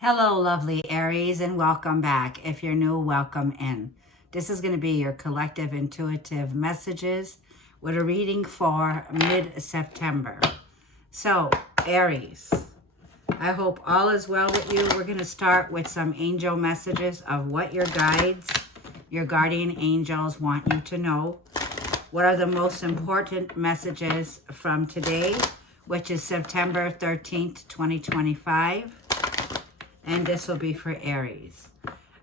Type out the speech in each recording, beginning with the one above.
Hello, lovely Aries, and welcome back. If you're new, welcome in. This is going to be your collective intuitive messages with a reading for mid-September. So, Aries, I hope all is well with you. We're going to start with some angel messages of what your guides, your guardian angels want you to know. What are the most important messages from today, which is September 13th, 2025. And this will be for Aries.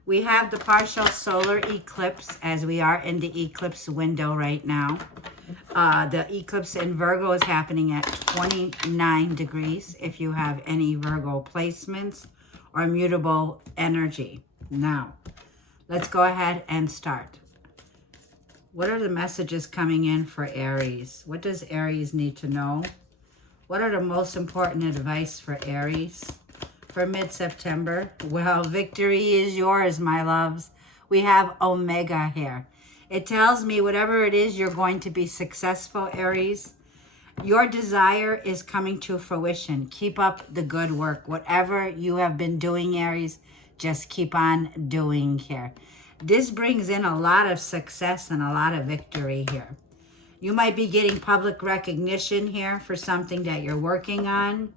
We have the partial solar eclipse as we are in the eclipse window right now. The eclipse in Virgo is happening at 29 degrees if you have any Virgo placements or mutable energy. Now, let's go ahead and start. What are the messages coming in for Aries? What does Aries need to know? What are the most important advice for Aries for mid-September? Well, victory is yours, my loves. We have Omega here. It tells me whatever it is, you're going to be successful, Aries. Your desire is coming to fruition. Keep up the good work. Whatever you have been doing, Aries, just keep on doing here. This brings in a lot of success and a lot of victory here. You might be getting public recognition here for something that you're working on.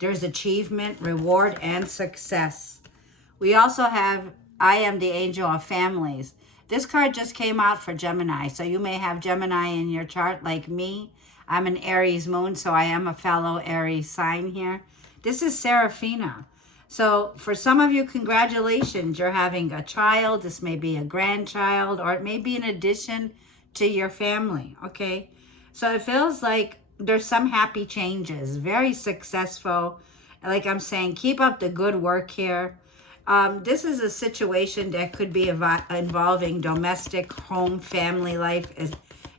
There's achievement, reward, and success. We also have, I am the angel of families. This card just came out for Gemini. So you may have Gemini in your chart like me. I'm an Aries moon, so I am a fellow Aries sign here. This is Seraphina. So for some of you, congratulations. You're having a child. This may be a grandchild, or it may be an addition to your family, okay? So it feels like there's some happy changes, very successful. Like I'm saying, keep up the good work here. This is a situation that could be involving domestic home, family life,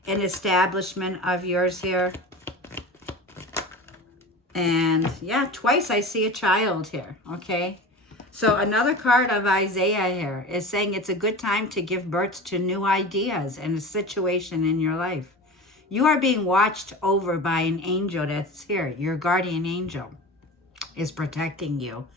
an establishment of yours here. And yeah, twice I see a child here, okay? So another card of Isaiah here is saying it's a good time to give birth to new ideas and a situation in your life. You are being watched over by an angel that's here. Your guardian angel is protecting you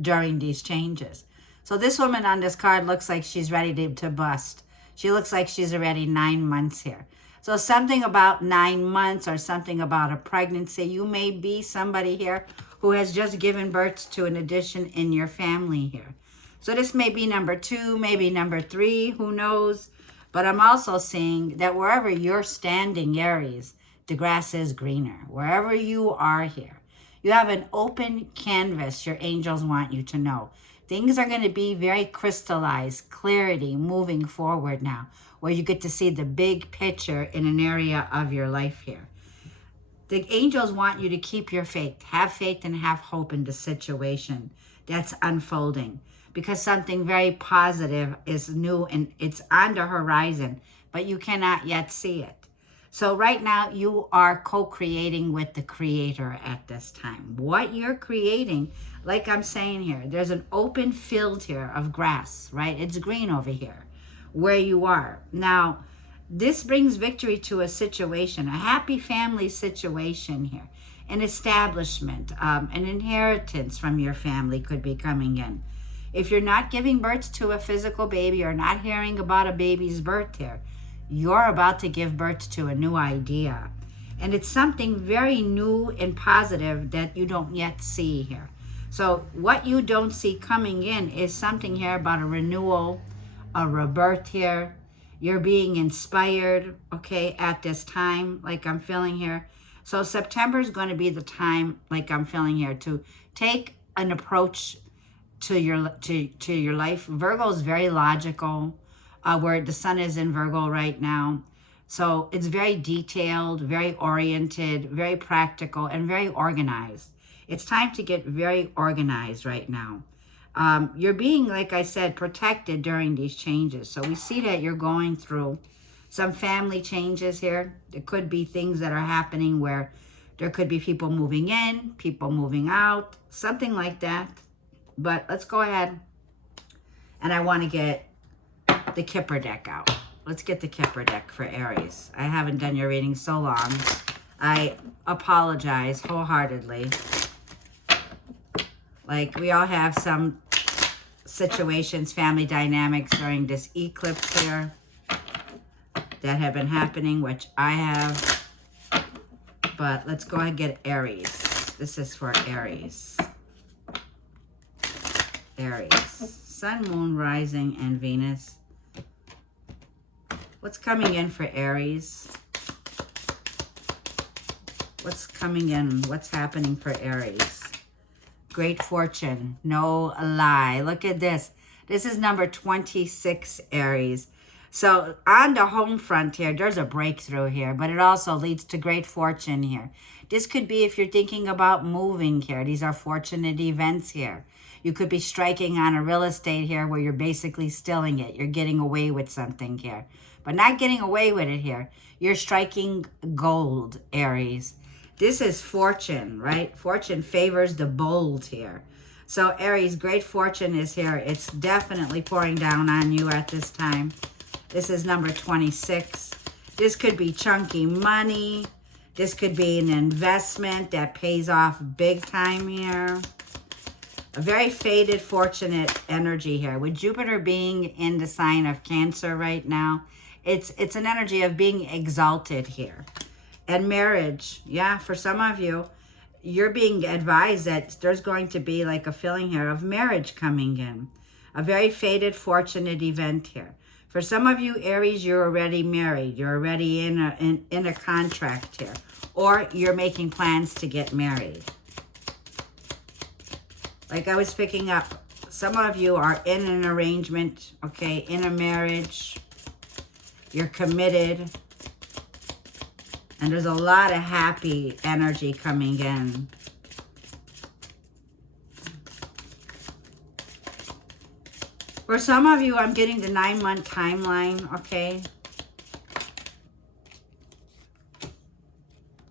during these changes. So this woman on this card looks like she's ready to bust. She looks like she's already 9 months here. So something about 9 months or something about a pregnancy. You may be somebody here who has just given birth to an addition in your family here. So this may be number 2, maybe number 3, who knows? But I'm also seeing that wherever you're standing, Aries, the grass is greener. Wherever you are here, you have an open canvas your angels want you to know. Things are going to be very crystallized, clarity moving forward now, where you get to see the big picture in an area of your life here. The angels want you to keep your faith. Have faith and have hope in the situation that's unfolding, because something very positive is new and it's on the horizon, but you cannot yet see it. So right now you are co-creating with the Creator at this time. What you're creating, like I'm saying here, there's an open field here of grass, right? It's green over here where you are. Now, this brings victory to a situation, a happy family situation here. An establishment, an inheritance from your family could be coming in. If you're not giving birth to a physical baby or not hearing about a baby's birth here, you're about to give birth to a new idea. And it's something very new and positive that you don't yet see here. So what you don't see coming in is something here about a renewal, a rebirth here. You're being inspired, okay, at this time, like I'm feeling here. So September is going to be the time, like I'm feeling here, to take an approach to your life. Virgo is very logical, where the sun is in Virgo right now. So it's very detailed, very oriented, very practical, and very organized. It's time to get very organized right now. You're being, like I said, protected during these changes. So we see that you're going through some family changes here. There could be things that are happening where there could be people moving in, people moving out, something like that. But let's go ahead, and I want to get the Kipper deck out. Let's get the Kipper deck for Aries. I haven't done your reading so long. I apologize wholeheartedly. Like, we all have some situations, family dynamics during this eclipse here that have been happening, which I have. But let's go ahead and get Aries. This is for Aries. Aries. Sun, Moon, Rising, and Venus. What's coming in for Aries? What's coming in? What's happening for Aries? Great fortune. No lie. Look at this. This is number 26, Aries. So on the home front here, there's a breakthrough here, but it also leads to great fortune here. This could be if you're thinking about moving here. These are fortunate events here. You could be striking on a real estate here where you're basically stealing it. You're getting away with something here, but not getting away with it here. You're striking gold, Aries. This is fortune, right? Fortune favors the bold here. So Aries, great fortune is here. It's definitely pouring down on you at this time. This is number 26. This could be chunky money. This could be an investment that pays off big time here. A very faded, fortunate energy here. With Jupiter being in the sign of Cancer right now, it's an energy of being exalted here. And marriage, yeah, for some of you, you're being advised that there's going to be like a feeling here of marriage coming in. A very faded, fortunate event here. For some of you, Aries, you're already married. You're already in a contract here. Or you're making plans to get married. Like I was picking up, some of you are in an arrangement, okay, in a marriage. You're committed. And there's a lot of happy energy coming in. For some of you, I'm getting the 9-month timeline, okay?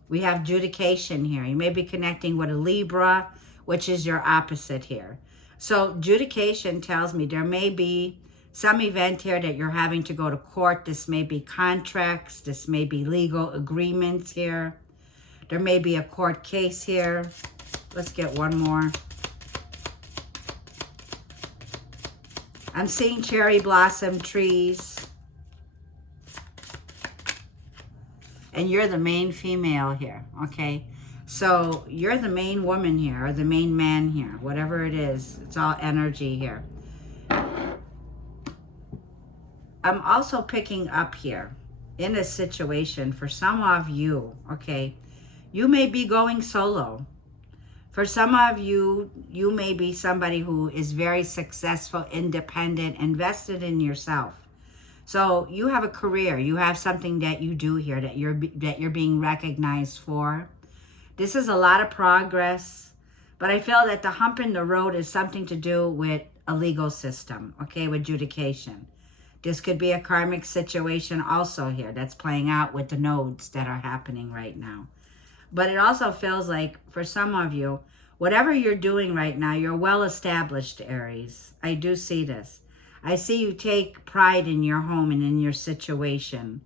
We have judication here. You may be connecting with a Libra, which is your opposite here. So judication tells me there may be some event here that you're having to go to court. This may be contracts. This may be legal agreements here. There may be a court case here. Let's get one more. I'm seeing cherry blossom trees. And you're the main female here, okay? So you're the main woman here, or the main man here, whatever it is. It's all energy here. I'm also picking up here in a situation for some of you, okay? You may be going solo. For some of you, you may be somebody who is very successful, independent, invested in yourself. So you have a career, you have something that you do here that you're being recognized for. This is a lot of progress, but I feel that the hump in the road is something to do with a legal system, okay, with judication. This could be a karmic situation also here that's playing out with the nodes that are happening right now. But it also feels like for some of you, whatever you're doing right now, you're well established, Aries. I do see this. I see you take pride in your home and in your situation.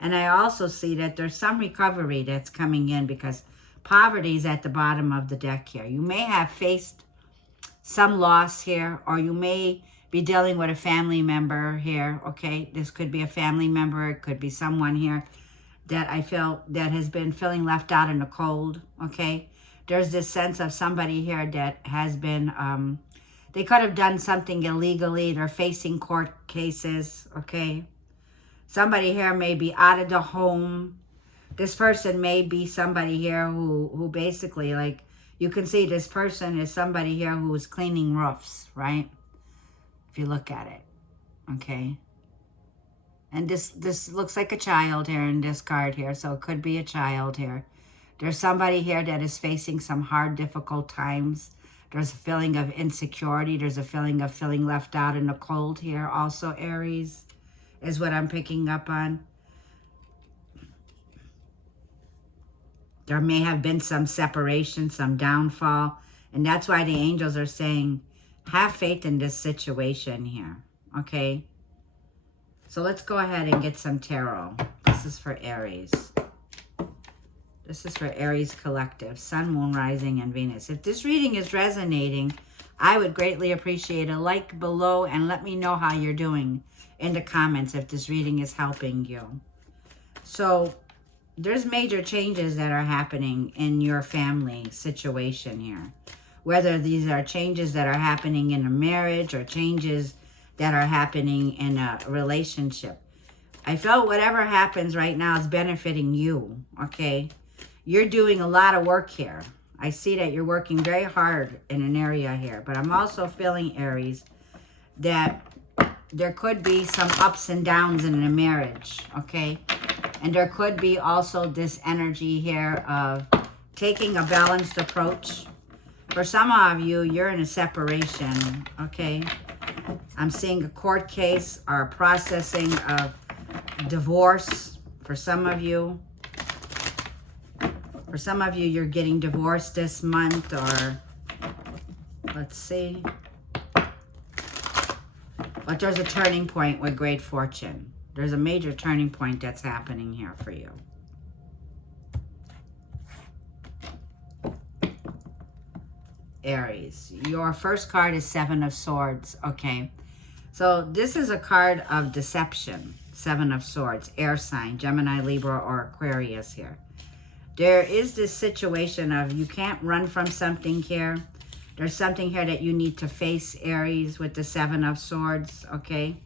And I also see that there's some recovery that's coming in because poverty is at the bottom of the deck here. You may have faced some loss here, or you may be dealing with a family member here, okay? This could be a family member. It could be someone here that I feel that has been feeling left out in the cold, okay? There's this sense of somebody here that has been, they could have done something illegally. They're facing court cases, okay? Somebody here may be out of the home. This person may be somebody here who basically, like, you can see this person is somebody here who is cleaning roofs, right? If you look at it, okay? And this looks like a child here in this card here, so it could be a child here. There's somebody here that is facing some hard, difficult times. There's a feeling of insecurity. There's a feeling of feeling left out in the cold here. Also, Aries is what I'm picking up on. There may have been some separation, some downfall. And that's why the angels are saying, have faith in this situation here, okay? So let's go ahead and get some tarot. This is for Aries. This is for Aries Collective, Sun, Moon, Rising, and Venus. If this reading is resonating, I would greatly appreciate a like below and let me know how you're doing in the comments if this reading is helping you. So there's major changes that are happening in your family situation here. Whether these are changes that are happening in a marriage or changes that are happening in a relationship. I felt whatever happens right now is benefiting you, okay? You're doing a lot of work here. I see that you're working very hard in an area here. But I'm also feeling, Aries, that there could be some ups and downs in a marriage, okay? And there could be also this energy here of taking a balanced approach. For some of you, you're in a separation, okay? I'm seeing a court case or a processing of divorce for some of you. For some of you, you're getting divorced this month, or let's see. But there's a turning point with great fortune. There's a major turning point that's happening here for you. Aries, your first card is Seven of Swords, okay? So this is a card of deception, Seven of Swords, air sign, Gemini, Libra, or Aquarius here. There is this situation of you can't run from something here. There's something here that you need to face, Aries, with the Seven of Swords, okay?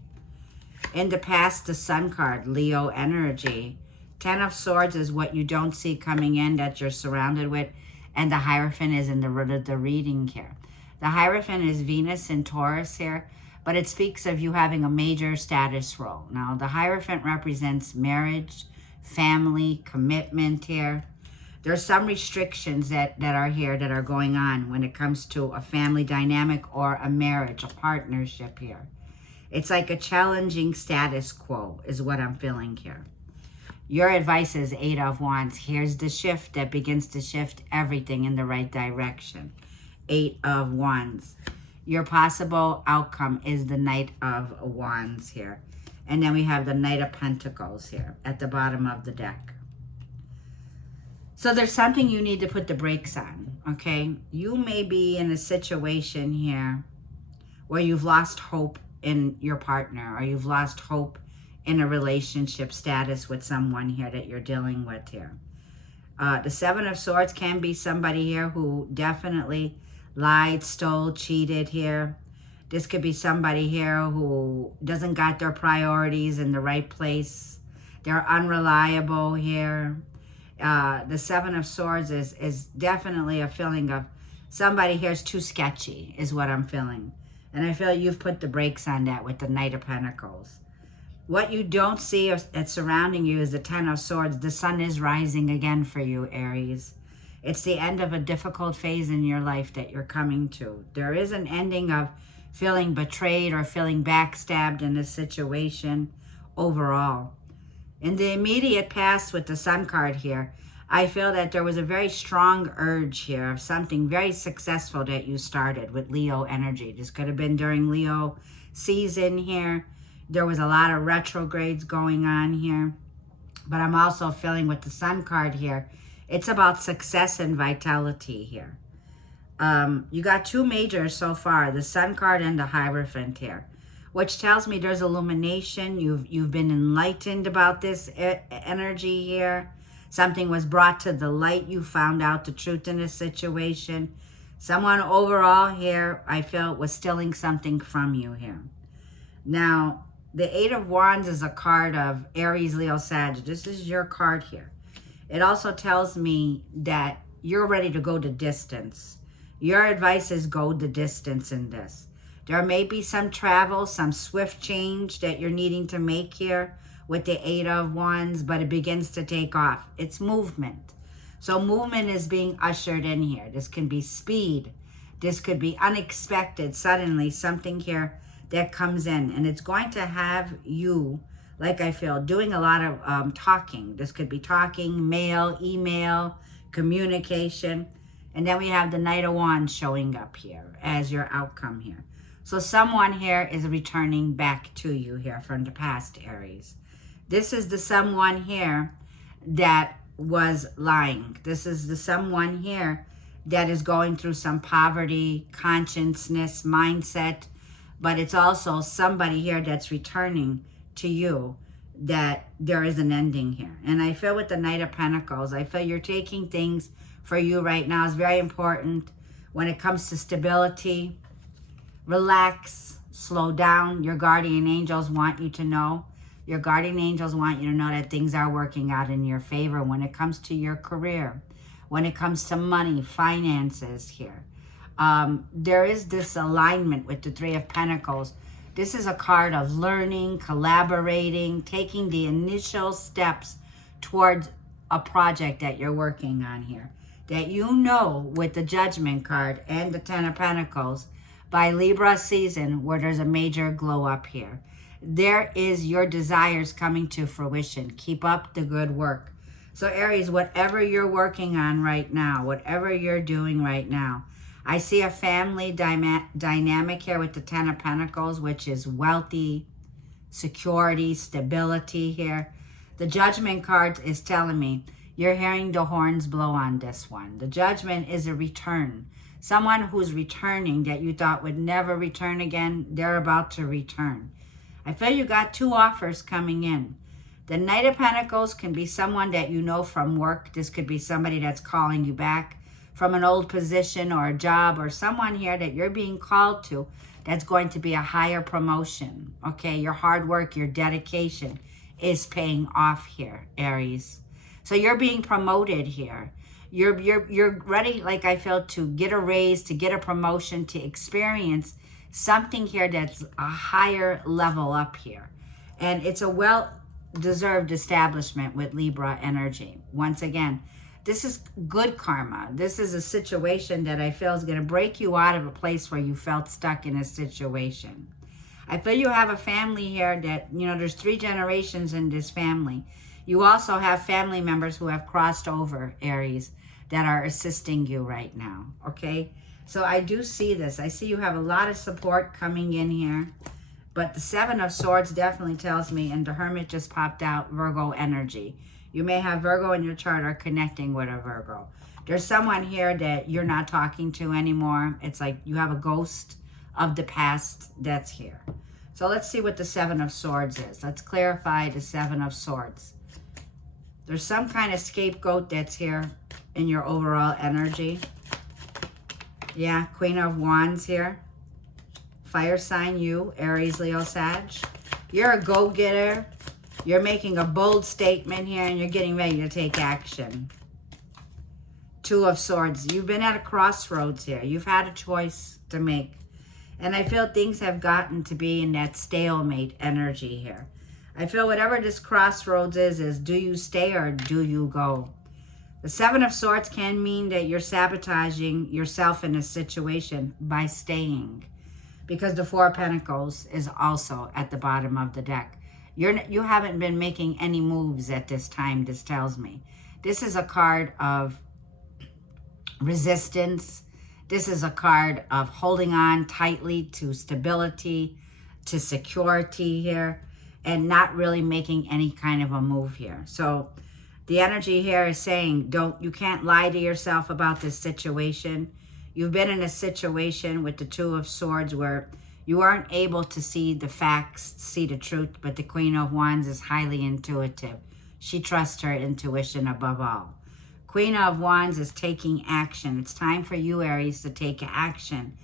In the past, the Sun card, Leo energy. Ten of Swords is what you don't see coming in that you're surrounded with. And the Hierophant is in the root of the reading here. The Hierophant is Venus in Taurus here, but it speaks of you having a major status role. Now, the Hierophant represents marriage, family, commitment here. There's some restrictions that are here that are going on when it comes to a family dynamic or a marriage, a partnership here. It's like a challenging status quo is what I'm feeling here. Your advice is Eight of Wands. Here's the shift that begins to shift everything in the right direction. Eight of Wands. Your possible outcome is the Knight of Wands here. And then we have the Knight of Pentacles here at the bottom of the deck. So there's something you need to put the brakes on, okay? You may be in a situation here where you've lost hope in your partner, or you've lost hope in a relationship status with someone here that you're dealing with here. The Seven of Swords can be somebody here who definitely lied, stole, cheated here. This could be somebody here who doesn't got their priorities in the right place. They're unreliable here. The Seven of Swords is definitely a feeling of somebody here is too sketchy, is what I'm feeling. And I feel like you've put the brakes on that with the Knight of Pentacles. What you don't see that's surrounding you is the Ten of Swords. The sun is rising again for you, Aries. It's the end of a difficult phase in your life that you're coming to. There is an ending of feeling betrayed or feeling backstabbed in a situation overall. In the immediate past with the Sun card here, I feel that there was a very strong urge here of something very successful that you started with Leo energy. This could have been during Leo season here. There was a lot of retrogrades going on here. But I'm also feeling with the Sun card here, it's about success and vitality here. You got two majors so far, the Sun card and the Hierophant here, which tells me there's illumination. You've been enlightened about this energy here. Something was brought to the light. You found out the truth in this situation. Someone overall here, I felt, was stealing something from you here. Now, the Eight of Wands is a card of Aries, Leo, Sag. This is your card here. It also tells me that you're ready to go the distance. Your advice is go the distance in this. There may be some travel, some swift change that you're needing to make here with the Eight of Wands, but it begins to take off. It's movement. So movement is being ushered in here. This can be speed. This could be unexpected, suddenly something here that comes in, and it's going to have you, like I feel, doing a lot of talking. This could be talking, mail, email, communication. And then we have the Knight of Wands showing up here as your outcome here. So someone here is returning back to you here from the past, Aries. This is the someone here that was lying. This is the someone here that is going through some poverty, consciousness, mindset, but it's also somebody here that's returning to you, that there is an ending here. And I feel with the Knight of Pentacles, I feel you're taking things for you right now. It's very important when it comes to stability. Relax, slow down. Your guardian angels want you to know. Your guardian angels want you to know that things are working out in your favor when it comes to your career, when it comes to money, finances here. There is this alignment with the Three of Pentacles. This is a card of learning, collaborating, taking the initial steps towards a project that you're working on here. That you know with the Judgment card and the Ten of Pentacles, by Libra season, where there's a major glow up here. There is your desires coming to fruition. Keep up the good work. So Aries, whatever you're working on right now, whatever you're doing right now, I see a family dynamic here with the Ten of Pentacles, which is wealthy, security, stability here. The Judgment card is telling me you're hearing the horns blow on this one. The Judgment is a return. Someone who's returning that you thought would never return again, they're about to return. I feel you got two offers coming in. The Knight of Pentacles can be someone that you know from work. This could be somebody that's calling you back from an old position or a job, or someone here that you're being called to that's going to be a higher promotion. Okay, your hard work, your dedication is paying off here, Aries. So you're being promoted here. You're ready, like I feel, to get a raise, to get a promotion, to experience something here that's a higher level up here. And it's a well-deserved establishment with Libra energy. Once again, this is good karma. This is a situation that I feel is going to break you out of a place where you felt stuck in a situation. I feel you have a family here that, you know, there's 3 generations in this family. You also have family members who have crossed over, Aries, that are assisting you right now, okay? So I do see this. I see you have a lot of support coming in here. But the Seven of Swords definitely tells me, and the Hermit just popped out, Virgo energy. You may have Virgo in your chart or connecting with a Virgo. There's someone here that you're not talking to anymore. It's like you have a ghost of the past that's here. So let's see what the Seven of Swords is. Let's clarify the Seven of Swords. There's some kind of scapegoat that's here in your overall energy. Yeah, Queen of Wands here. Fire sign, you, Aries, Leo, Sag. You're a go-getter. You're making a bold statement here, and you're getting ready to take action. Two of Swords. You've been at a crossroads here. You've had a choice to make. And I feel things have gotten to be in that stalemate energy here. I feel whatever this crossroads is do you stay or do you go? The Seven of Swords can mean that you're sabotaging yourself in a situation by staying. Because the Four of Pentacles is also at the bottom of the deck. You haven't been making any moves at this time, this tells me. This is a card of resistance. This is a card of holding on tightly to stability, to security here, and not really making any kind of a move here. So the energy here is saying, you can't lie to yourself about this situation. You've been in a situation with the Two of Swords where you aren't able to see the facts, see the truth, but the Queen of Wands is highly intuitive. She trusts her intuition above all. Queen of Wands is taking action. It's time for you, Aries, to take action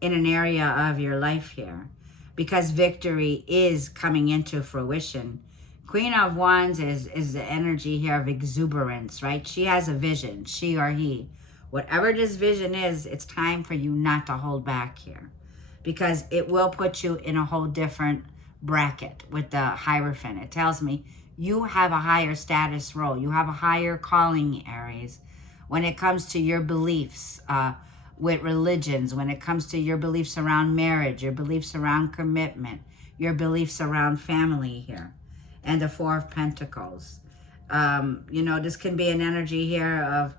in an area of your life here because victory is coming into fruition. Queen of Wands is the energy here of exuberance, right? She has a vision, she or he. Whatever this vision is, it's time for you not to hold back here because it will put you in a whole different bracket with the Hierophant. It tells me you have a higher status role. You have a higher calling, Aries, when it comes to your beliefs with religions, when it comes to your beliefs around marriage, your beliefs around commitment, your beliefs around family here, and the Four of Pentacles. You know, this can be an energy here of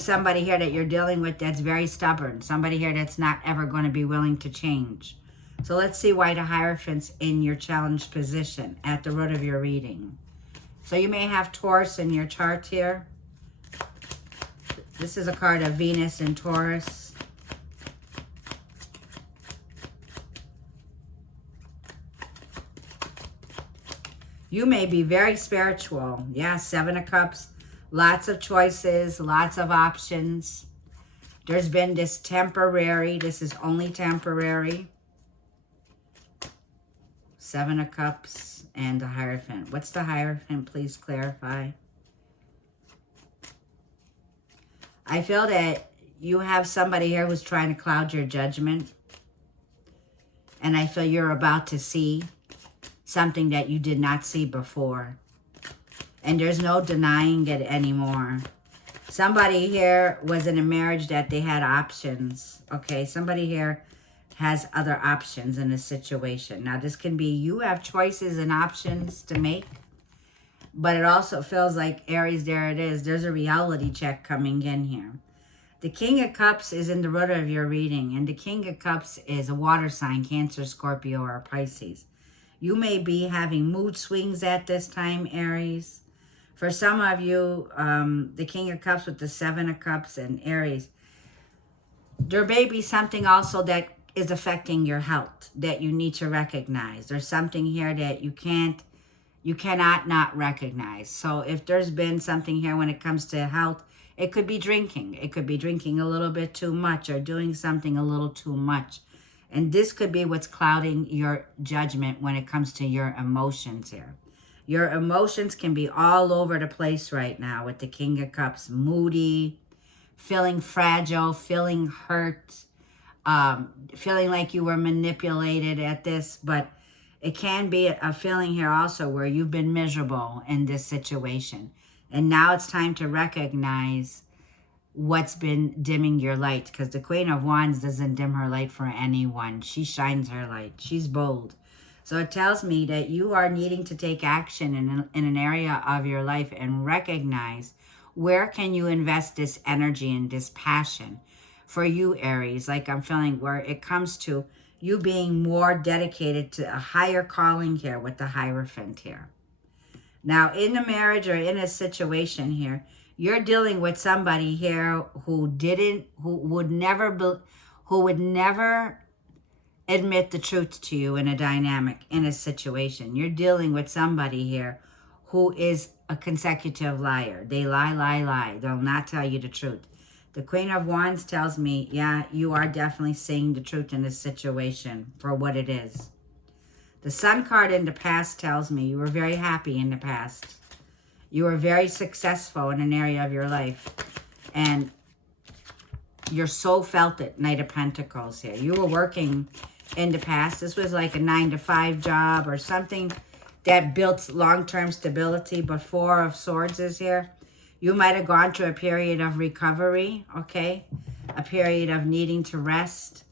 somebody here that you're dealing with that's very stubborn, somebody here that's not ever going to be willing to change. So let's see why the Hierophant's in your challenged position at the root of your reading. So you may have Taurus in your chart here. This is a card of Venus and Taurus. You may be very spiritual. Yeah, Seven of Cups. Lots of choices, lots of options. There's been this temporary. This is only temporary. Seven of Cups and the Hierophant. What's the Hierophant? Please clarify. I feel that you have somebody here who's trying to cloud your judgment. And I feel you're about to see something that you did not see before. And there's no denying it anymore. Somebody here was in a marriage that they had options. Okay, somebody here has other options in a situation. Now, this can be you have choices and options to make. But it also feels like, Aries, there it is. There's a reality check coming in here. The King of Cups is in the root of your reading. And the King of Cups is a water sign, Cancer, Scorpio, or Pisces. You may be having mood swings at this time, Aries. For some of you, the King of Cups with the Seven of Cups and Aries, there may be something also that is affecting your health that you need to recognize. There's something here that you cannot not recognize. So if there's been something here when it comes to health, it could be drinking. It could be drinking a little bit too much or doing something a little too much. And this could be what's clouding your judgment when it comes to your emotions here. Your emotions can be all over the place right now with the King of Cups. Moody, feeling fragile, feeling hurt, feeling like you were manipulated at this. But it can be a feeling here also where you've been miserable in this situation. And now it's time to recognize what's been dimming your light. Because the Queen of Wands doesn't dim her light for anyone. She shines her light. She's bold. So it tells me that you are needing to take action in an area of your life and recognize where can you invest this energy and this passion for you, Aries. Like I'm feeling where it comes to you being more dedicated to a higher calling here with the Hierophant here. Now, in a marriage or in a situation here, you're dealing with somebody here who would never admit the truth to you in a dynamic, in a situation. You're dealing with somebody here who is a consecutive liar. They lie, lie, lie. They'll not tell you the truth. The Queen of Wands tells me, yeah, you are definitely saying the truth in this situation for what it is. The Sun card in the past tells me you were very happy in the past. You were very successful in an area of your life. And your soul felt it, Knight of Pentacles here. You were working in the past. This was like a 9-to-5 job or something that built long-term stability. But Four of Swords is here. You might have gone through a period of recovery, okay? A period of needing to rest.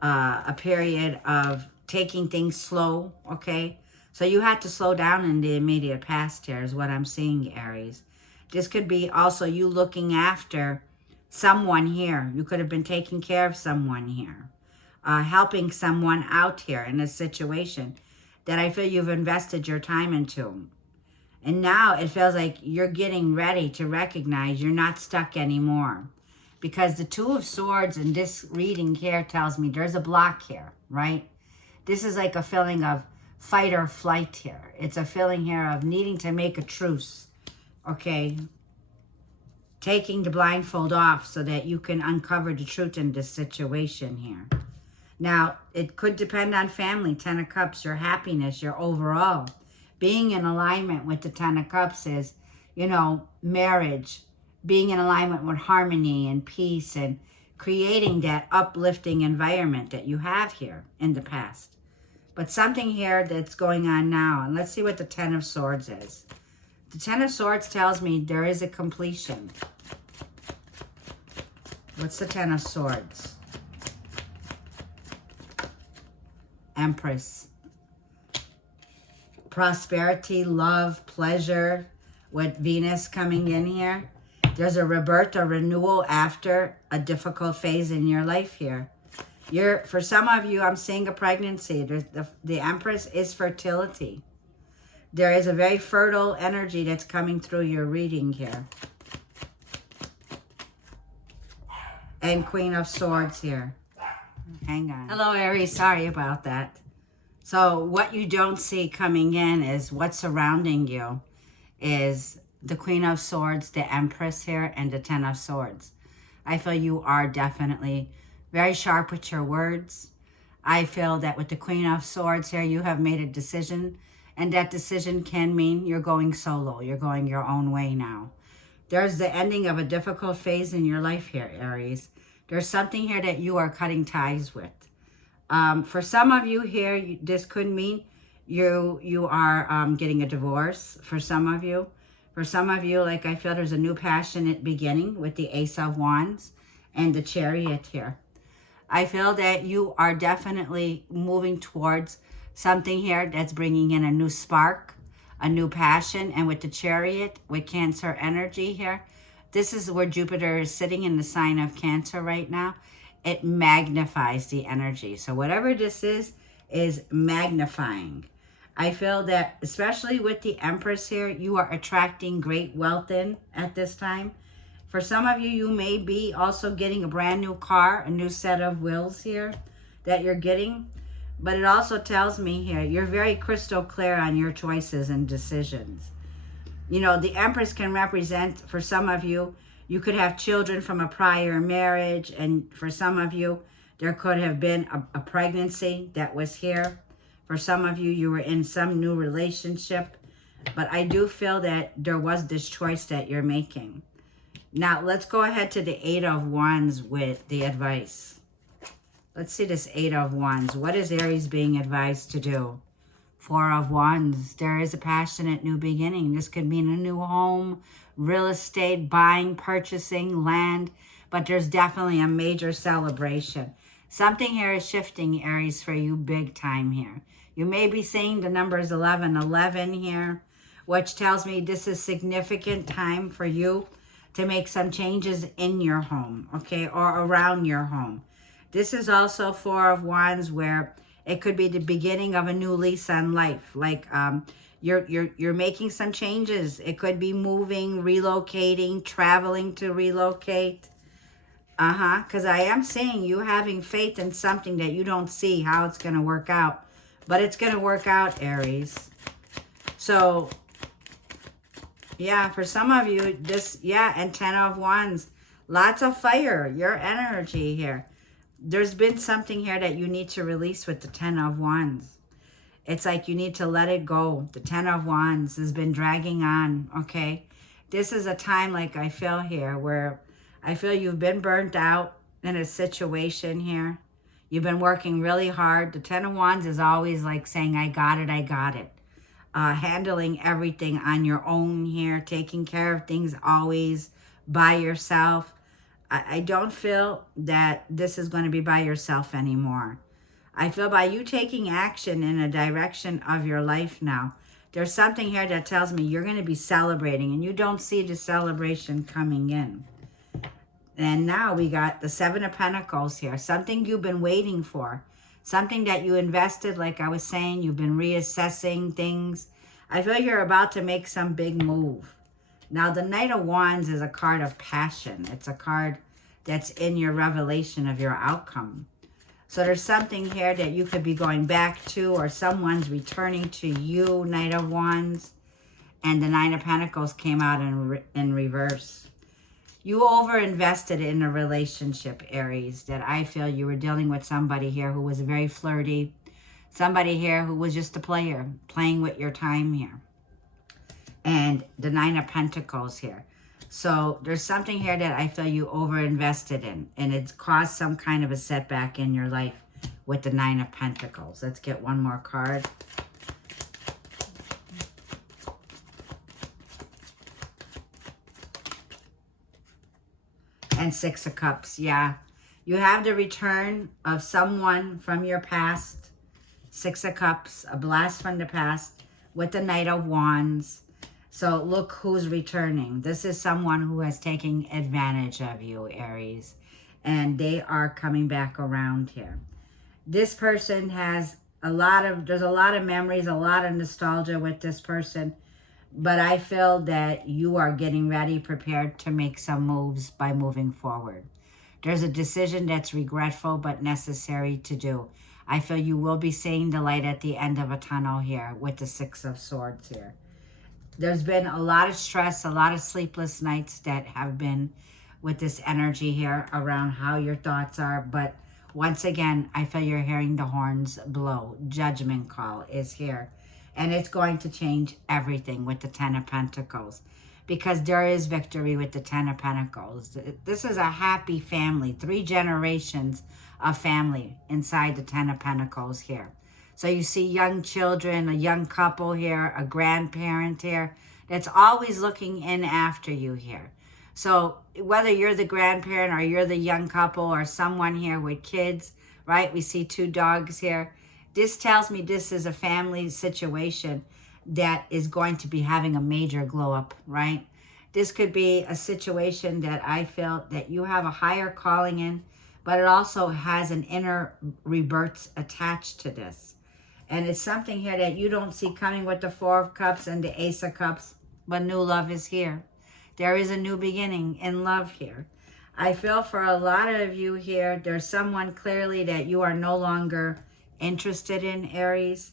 A period of taking things slow, okay? So you had to slow down in the immediate past here is what I'm seeing, Aries. This could be also you looking after someone here. You could have been taking care of someone here. Helping someone out here in a situation that I feel you've invested your time into. And now it feels like you're getting ready to recognize you're not stuck anymore. Because the Two of Swords in this reading here tells me there's a block here, right? This is like a feeling of fight or flight here. It's a feeling here of needing to make a truce, okay? Taking the blindfold off so that you can uncover the truth in this situation here. Now, it could depend on family, Ten of Cups, your happiness, your overall. Being in alignment with the Ten of Cups is, you know, marriage, being in alignment with harmony and peace and creating that uplifting environment that you have here in the past. But something here that's going on now, and let's see what the Ten of Swords is. The Ten of Swords tells me there is a completion. What's the Ten of Swords? Empress. Prosperity, love, pleasure, with Venus coming in here. There's a rebirth, a renewal after a difficult phase in your life here. For some of you, I'm seeing a pregnancy. The Empress is fertility. There is a very fertile energy that's coming through your reading here. and Queen of Swords here. Hang on. Hello, Aries. Sorry about that. So what you don't see coming in is what's surrounding you is the Queen of Swords, the Empress here, and the Ten of Swords. I feel you are definitely very sharp with your words. I feel that with the Queen of Swords here, you have made a decision, and that decision can mean you're going solo. You're going your own way now. There's the ending of a difficult phase in your life here, Aries. There's something here that you are cutting ties with. For some of you here, this could mean you are getting a divorce. For some of you, like I feel there's a new passionate beginning with the Ace of Wands and the Chariot here. I feel that you are definitely moving towards something here that's bringing in a new spark, a new passion. And with the Chariot, with Cancer energy here, this is where Jupiter is sitting in the sign of Cancer right now. It magnifies the energy. So whatever this is magnifying. I feel that, especially with the Empress here, you are attracting great wealth in at this time. For some of you, you may be also getting a brand new car, a new set of wheels here that you're getting. But it also tells me here, you're very crystal clear on your choices and decisions. You know, the Empress can represent, for some of you, you could have children from a prior marriage. And for some of you, there could have been a pregnancy that was here. For some of you, you were in some new relationship. But I do feel that there was this choice that you're making. Now, let's go ahead to the Eight of Wands with the advice. Let's see this Eight of Wands. What is Aries being advised to do? Four of Wands. There is a passionate new beginning. This could mean a new home, real estate, buying, purchasing, land. But there's definitely a major celebration. Something here is shifting, Aries, for you big time here. You may be seeing the numbers 1111 here, which tells me this is significant time for you to make some changes in your home, okay, or around your home. This is also Four of Wands, where it could be the beginning of a new lease on life. Like you're making some changes. It could be moving, relocating, traveling to relocate. Because I am seeing you having faith in something that you don't see how it's going to work out. But it's going to work out, Aries. So yeah, for some of you, this, yeah, and Ten of Wands. Lots of fire, your energy here. There's been something here that you need to release with the Ten of Wands. It's like you need to let it go. The Ten of Wands has been dragging on, okay? This is a time, like I feel here, where I feel you've been burnt out in a situation here. You've been working really hard. The Ten of Wands is always like saying, I got it, I got it. Handling everything on your own here, taking care of things always by yourself. I don't feel that this is going to be by yourself anymore. I feel by you taking action in a direction of your life now, there's something here that tells me you're going to be celebrating, and you don't see the celebration coming in. And now we got the Seven of Pentacles here, something you've been waiting for. Something that you invested, like I was saying, you've been reassessing things. I feel you're about to make some big move. Now, the Knight of Wands is a card of passion. It's a card that's in your revelation of your outcome. So there's something here that you could be going back to, or someone's returning to you, Knight of Wands. And the Nine of Pentacles came out in reverse. You over-invested in a relationship, Aries, that I feel you were dealing with somebody here who was very flirty. Somebody here who was just a player, playing with your time here. And the Nine of Pentacles here. So there's something here that I feel you over-invested in. And it's caused some kind of a setback in your life with the Nine of Pentacles. Let's get one more card. And Six of Cups, yeah. You have the return of someone from your past. Six of Cups, a blast from the past with the Knight of Wands. So look who's returning. This is someone who has taken advantage of you, Aries. And they are coming back around here. This person has there's a lot of memories, a lot of nostalgia with this person. But I feel that you are getting ready, prepared to make some moves by moving forward. There's a decision that's regretful but necessary to do. I feel you will be seeing the light at the end of a tunnel here with the Six of Swords here. There's been a lot of stress, a lot of sleepless nights that have been with this energy here around how your thoughts are. But once again, I feel you're hearing the horns blow. Judgment call is here. And it's going to change everything with the Ten of Pentacles. Because there is victory with the Ten of Pentacles. This is a happy family. 3 generations of family inside the Ten of Pentacles here. So you see young children, a young couple here, a grandparent here that's always looking in after you here. So whether you're the grandparent or you're the young couple or someone here with kids, right? We see 2 dogs here. This tells me this is a family situation that is going to be having a major glow up, right? This could be a situation that I feel that you have a higher calling in, but it also has an inner rebirth attached to this. And it's something here that you don't see coming with the 4 of Cups and the Ace of Cups, but new love is here. There is a new beginning in love here. I feel for a lot of you here, there's someone clearly that you are no longer interested in, Aries.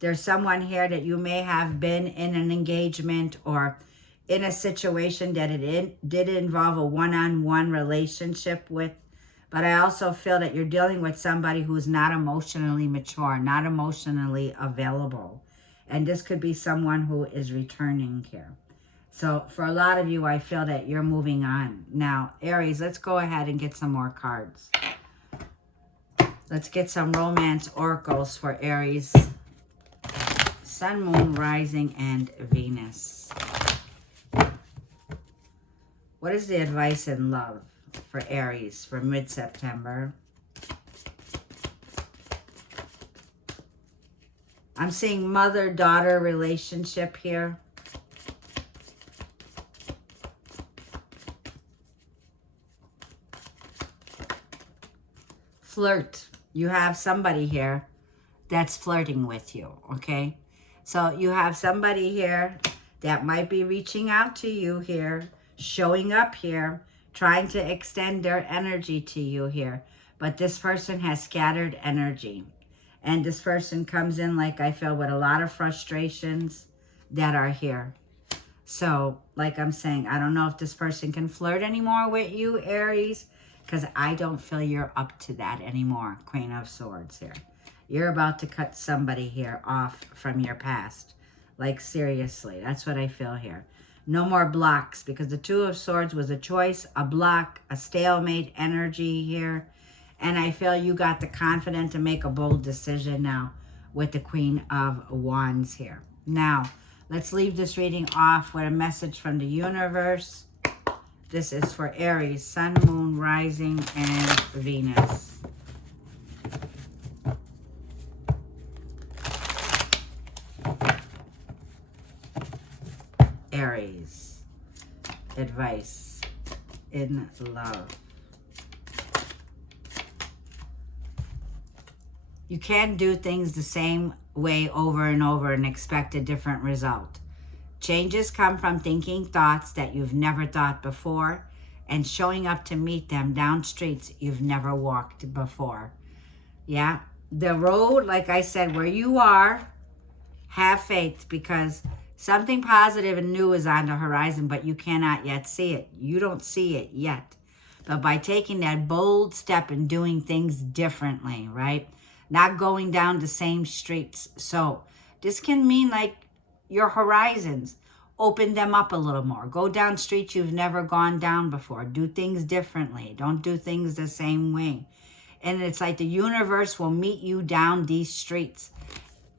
There's someone here that you may have been in an engagement or in a situation that it did involve a one-on-one relationship with. But I also feel that you're dealing with somebody who's not emotionally mature, not emotionally available. And this could be someone who is returning here. So for a lot of you, I feel that you're moving on. Now, Aries, let's go ahead and get some more cards. Let's get some romance oracles for Aries. Sun, Moon, Rising, and Venus. What is the advice in love for Aries for mid-September? I'm seeing mother-daughter relationship here. Flirt. You have somebody here that's flirting with you, okay? So you have somebody here that might be reaching out to you here, showing up here, trying to extend their energy to you here. But this person has scattered energy. And this person comes in, like I feel, with a lot of frustrations that are here. So, like I'm saying, I don't know if this person can flirt anymore with you, Aries, because I don't feel you're up to that anymore, Queen of Swords here. You're about to cut somebody here off from your past. Like, seriously, that's what I feel here. No more blocks, because the Two of Swords was a choice, a block, a stalemate energy here. And I feel you got the confidence to make a bold decision now with the Queen of Wands here. Now, let's leave this reading off with a message from the universe. This is for Aries, Sun, Moon, Rising, and Venus. Aries, advice in love. You can't do things the same way over and over and expect a different result. Changes come from thinking thoughts that you've never thought before and showing up to meet them down streets you've never walked before. Yeah, the road, like I said, where you are, have faith, because something positive and new is on the horizon, but you cannot yet see it. You don't see it yet. But by taking that bold step and doing things differently, right? Not going down the same streets. So this can mean like your horizons. Open them up a little more. Go down streets you've never gone down before. Do things differently. Don't do things the same way. And it's like the universe will meet you down these streets.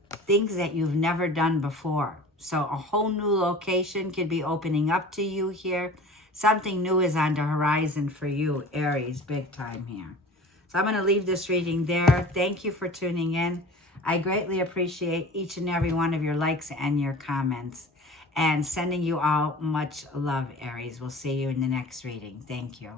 Things that you've never done before. So a whole new location could be opening up to you here. Something new is on the horizon for you, Aries, big time here. So I'm going to leave this reading there. Thank you for tuning in. I greatly appreciate each and every one of your likes and your comments. And sending you all much love, Aries. We'll see you in the next reading. Thank you.